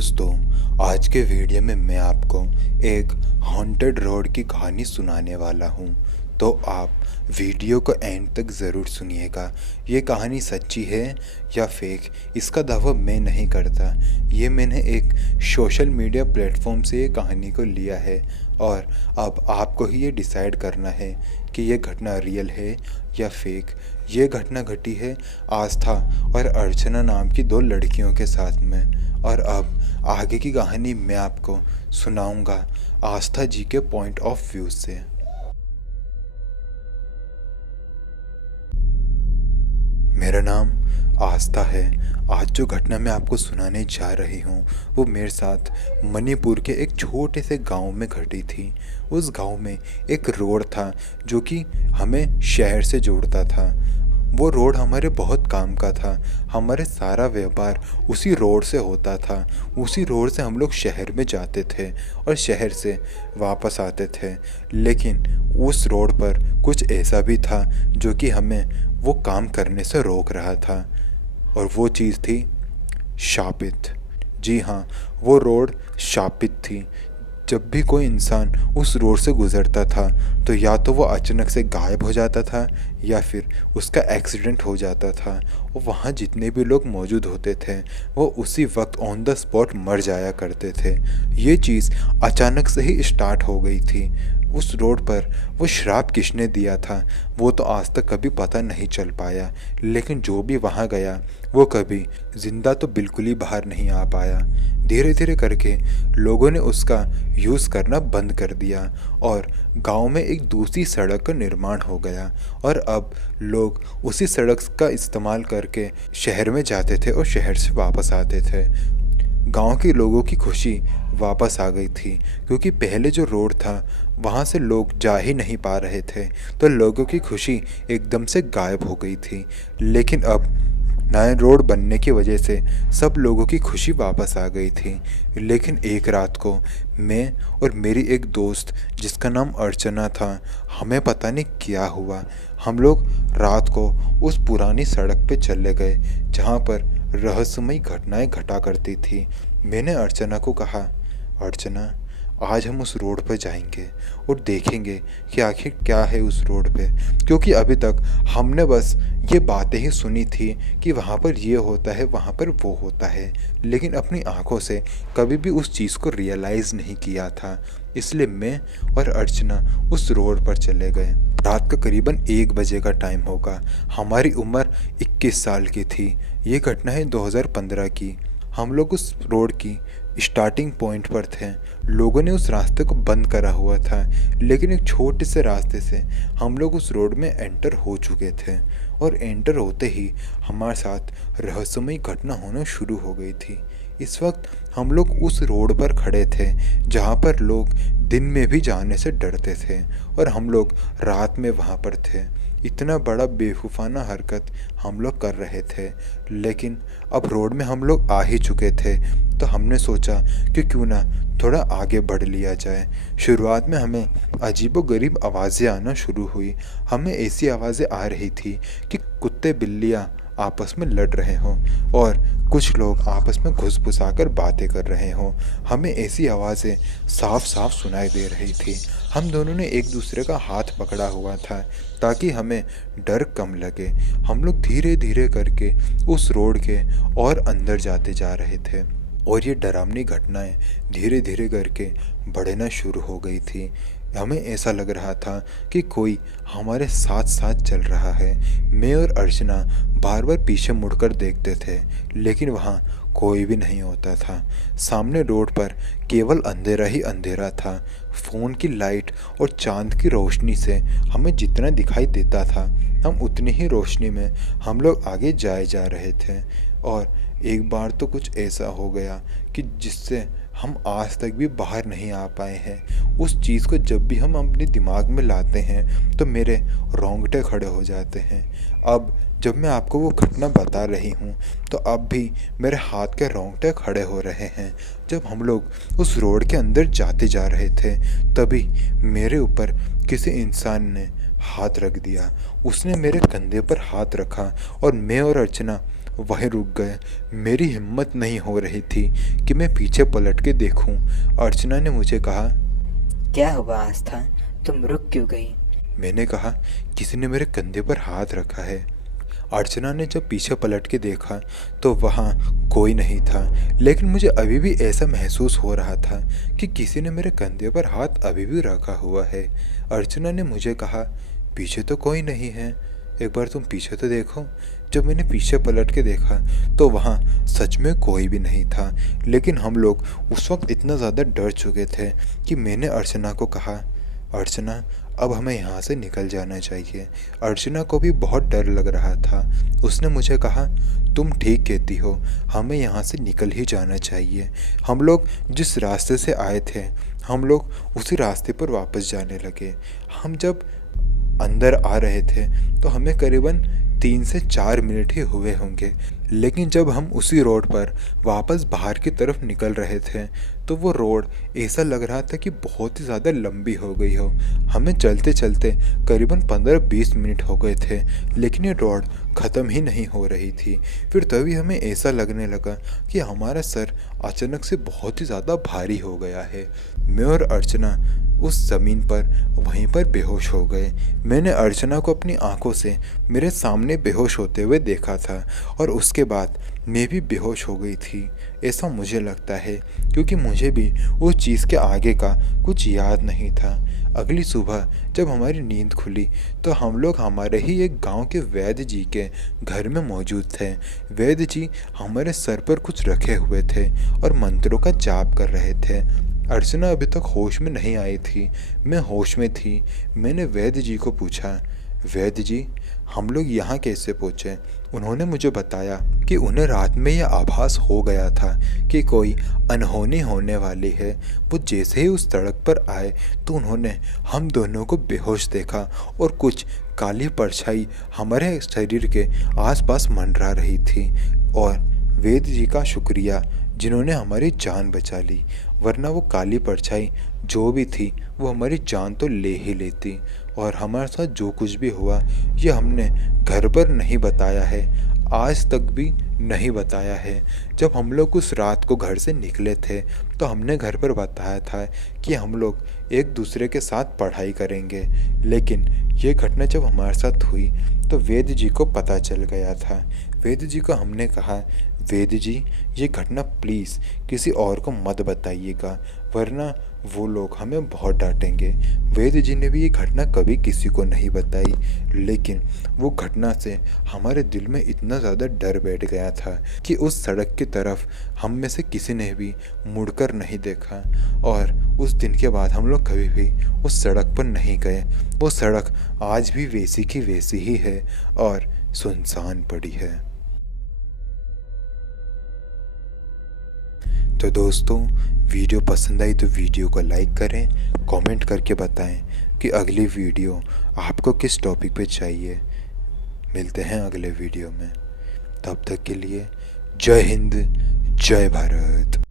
दोस्तों, आज के वीडियो में मैं आपको एक हॉन्टेड रोड की कहानी सुनाने वाला हूँ। तो आप वीडियो को एंड तक ज़रूर सुनिएगा। ये कहानी सच्ची है या फेक, इसका दावा मैं नहीं करता। ये मैंने एक सोशल मीडिया प्लेटफॉर्म से ये कहानी को लिया है और अब आपको ही ये डिसाइड करना है कि ये घटना रियल है या फेक। ये घटना घटी है आस्था और अर्चना नाम की दो लड़कियों के साथ में। और अब आगे की कहानी मैं आपको सुनाऊंगा आस्था जी के पॉइंट ऑफ व्यू से। मेरा नाम आस्था है। आज जो घटना मैं आपको सुनाने जा रही हूँ वो मेरे साथ मणिपुर के एक छोटे से गांव में घटी थी। उस गांव में एक रोड था जो कि हमें शहर से जोड़ता था। वो रोड हमारे बहुत काम का था। हमारे सारा व्यापार उसी रोड से होता था। उसी रोड से हम लोग शहर में जाते थे और शहर से वापस आते थे। लेकिन उस रोड पर कुछ ऐसा भी था जो कि हमें वो काम करने से रोक रहा था और वो चीज़ थी शापित। जी हाँ, वो रोड शापित थी। जब भी कोई इंसान उस रोड से गुज़रता था तो या तो वो अचानक से गायब हो जाता था या फिर उसका एक्सीडेंट हो जाता था और वहाँ जितने भी लोग मौजूद होते थे वो उसी वक्त ऑन द स्पॉट मर जाया करते थे। ये चीज़ अचानक से ही स्टार्ट हो गई थी। उस रोड पर वो श्राप किसने दिया था वो तो आज तक कभी पता नहीं चल पाया, लेकिन जो भी वहाँ गया वो कभी ज़िंदा तो बिल्कुल ही बाहर नहीं आ पाया। धीरे धीरे करके लोगों ने उसका यूज़ करना बंद कर दिया और गांव में एक दूसरी सड़क का निर्माण हो गया और अब लोग उसी सड़क का इस्तेमाल करके शहर में जाते थे और शहर से वापस आते थे। गांव के लोगों की खुशी वापस आ गई थी क्योंकि पहले जो रोड था वहाँ से लोग जा ही नहीं पा रहे थे, तो लोगों की खुशी एकदम से गायब हो गई थी। लेकिन अब नए रोड बनने की वजह से सब लोगों की खुशी वापस आ गई थी। लेकिन एक रात को मैं और मेरी एक दोस्त जिसका नाम अर्चना था, हमें पता नहीं क्या हुआ, हम लोग रात को उस पुरानी सड़क पे चले गए जहाँ पर रहस्यमयी घटनाएं घटा करती थी। मैंने अर्चना को कहा, अर्चना आज हम उस रोड पर जाएंगे और देखेंगे कि आखिर क्या है उस रोड पे, क्योंकि अभी तक हमने बस ये बातें ही सुनी थी कि वहाँ पर ये होता है, वहाँ पर वो होता है, लेकिन अपनी आंखों से कभी भी उस चीज़ को रियलाइज़ नहीं किया था। इसलिए मैं और अर्चना उस रोड पर चले गए। रात का करीबन 1 बजे का टाइम होगा। हमारी उम्र 21 साल की थी। ये घटना है 2015 की। हम लोग उस रोड की स्टार्टिंग पॉइंट पर थे। लोगों ने उस रास्ते को बंद करा हुआ था, लेकिन एक छोटे से रास्ते से हम लोग उस रोड में एंटर हो चुके थे और एंटर होते ही हमारे साथ रहस्यमयी घटना होना शुरू हो गई थी। इस वक्त हम लोग उस रोड पर खड़े थे जहाँ पर लोग दिन में भी जाने से डरते थे और हम लोग रात में वहाँ पर थे। इतना बड़ा बेवकूफ़ाना हरकत हम लोग कर रहे थे, लेकिन अब रोड में हम लोग आ ही चुके थे तो हमने सोचा कि क्यों ना थोड़ा आगे बढ़ लिया जाए। शुरुआत में हमें अजीबोगरीब आवाज़ें आना शुरू हुई। हमें ऐसी आवाज़ें आ रही थी कि कुत्ते बिल्लियाँ आपस में लड़ रहे हों और कुछ लोग आपस में घुस-घुसाकर बातें कर रहे हों। हमें ऐसी आवाज़ें साफ साफ सुनाई दे रही थी। हम दोनों ने एक दूसरे का हाथ पकड़ा हुआ था ताकि हमें डर कम लगे। हम लोग धीरे धीरे करके उस रोड के और अंदर जाते जा रहे थे और ये डरावनी घटनाएं धीरे धीरे करके बढ़ना शुरू हो गई थी। हमें ऐसा लग रहा था कि कोई हमारे साथ साथ चल रहा है। मैं और अर्चना बार बार पीछे मुड़कर देखते थे, लेकिन वहाँ कोई भी नहीं होता था। सामने रोड पर केवल अंधेरा ही अंधेरा था। फ़ोन की लाइट और चांद की रोशनी से हमें जितना दिखाई देता था हम उतनी ही रोशनी में हम लोग आगे जाए जा रहे थे। और एक बार तो कुछ ऐसा हो गया कि जिससे हम आज तक भी बाहर नहीं आ पाए हैं। उस चीज़ को जब भी हम अपने दिमाग में लाते हैं तो मेरे रोंगटे खड़े हो जाते हैं। अब जब मैं आपको वो घटना बता रही हूँ तो अब भी मेरे हाथ के रोंगटे खड़े हो रहे हैं। जब हम लोग उस रोड के अंदर जाते जा रहे थे तभी मेरे ऊपर किसी इंसान ने हाथ रख दिया। उसने मेरे कंधे पर हाथ रखा और मैं और अर्चना वहीं रुक गए। मेरी हिम्मत नहीं हो रही थी कि मैं पीछे पलट के देखूं। अर्चना ने मुझे कहा, क्या हुआ आस्था, तुम रुक क्यों गई? मैंने कहा, किसी ने मेरे कंधे पर हाथ रखा है। अर्चना ने जब पीछे पलट के देखा तो वहाँ कोई नहीं था, लेकिन मुझे अभी भी ऐसा महसूस हो रहा था कि किसी ने मेरे कंधे पर हाथ अभी भी रखा हुआ है। अर्चना ने मुझे कहा, पीछे तो कोई नहीं है, एक बार तुम पीछे तो देखो। जब मैंने पीछे पलट के देखा तो वहाँ सच में कोई भी नहीं था, लेकिन हम लोग उस वक्त इतना ज़्यादा डर चुके थे कि मैंने अर्चना को कहा, अर्चना अब हमें यहाँ से निकल जाना चाहिए। अर्चना को भी बहुत डर लग रहा था। उसने मुझे कहा, तुम ठीक कहती हो, हमें यहाँ से निकल ही जाना चाहिए। हम लोग जिस रास्ते से आए थे हम लोग उसी रास्ते पर वापस जाने लगे। हम जब अंदर आ रहे थे तो हमें करीबन 3 से 4 मिनट ही हुए होंगे, लेकिन जब हम उसी रोड पर वापस बाहर की तरफ निकल रहे थे तो वो रोड ऐसा लग रहा था कि बहुत ही ज़्यादा लंबी हो गई हो। हमें चलते चलते करीबन 15-20 मिनट हो गए थे, लेकिन ये रोड ख़त्म ही नहीं हो रही थी। फिर तभी हमें ऐसा लगने लगा कि हमारा सर अचानक से बहुत ही ज़्यादा भारी हो गया है। मैं और अर्चना उस ज़मीन पर वहीं पर बेहोश हो गए। मैंने अर्चना को अपनी आंखों से मेरे सामने बेहोश होते हुए देखा था और उसके बाद मैं भी बेहोश हो गई थी, ऐसा मुझे लगता है, क्योंकि मुझे भी उस चीज़ के आगे का कुछ याद नहीं था। अगली सुबह जब हमारी नींद खुली तो हम लोग हमारे ही एक गांव के वैद्य जी के घर में मौजूद थे। वैद्य जी हमारे सर पर कुछ रखे हुए थे और मंत्रों का जाप कर रहे थे। अर्चना अभी तक होश में नहीं आई थी, मैं होश में थी। मैंने वैद्य जी को पूछा, वैद्य जी हम लोग यहाँ कैसे पहुँचे? उन्होंने मुझे बताया कि उन्हें रात में यह आभास हो गया था कि कोई अनहोनी होने वाली है। वो जैसे ही उस सड़क पर आए तो उन्होंने हम दोनों को बेहोश देखा और कुछ काली परछाई हमारे शरीर के आसपास मंडरा रही थी। और वैद्य जी का शुक्रिया जिन्होंने हमारी जान बचा ली, वरना वो काली परछाई जो भी थी वो हमारी जान तो ले ही लेती। और हमारे साथ जो कुछ भी हुआ ये हमने घर पर नहीं बताया है, आज तक भी नहीं बताया है। जब हम लोग उस रात को घर से निकले थे तो हमने घर पर बताया था कि हम लोग एक दूसरे के साथ पढ़ाई करेंगे, लेकिन ये घटना जब हमारे साथ हुई तो वैद्य जी को पता चल गया था। वैद्य जी को हमने कहा, वैद्य जी ये घटना प्लीज़ किसी और को मत बताइएगा, वरना वो लोग हमें बहुत डांटेंगे। वैद्य जी ने भी ये घटना कभी किसी को नहीं बताई, लेकिन वो घटना से हमारे दिल में इतना ज़्यादा डर बैठ गया था कि उस सड़क की तरफ हम में से किसी ने भी मुड़कर नहीं देखा। और उस दिन के बाद हम लोग कभी भी उस सड़क पर नहीं गए। वो सड़क आज भी वैसी की वैसी ही है और सुनसान पड़ी है। तो दोस्तों, वीडियो पसंद आई तो वीडियो को लाइक करें, कमेंट करके बताएं कि अगली वीडियो आपको किस टॉपिक पे चाहिए। मिलते हैं अगले वीडियो में, तब तक के लिए जय हिंद, जय भारत।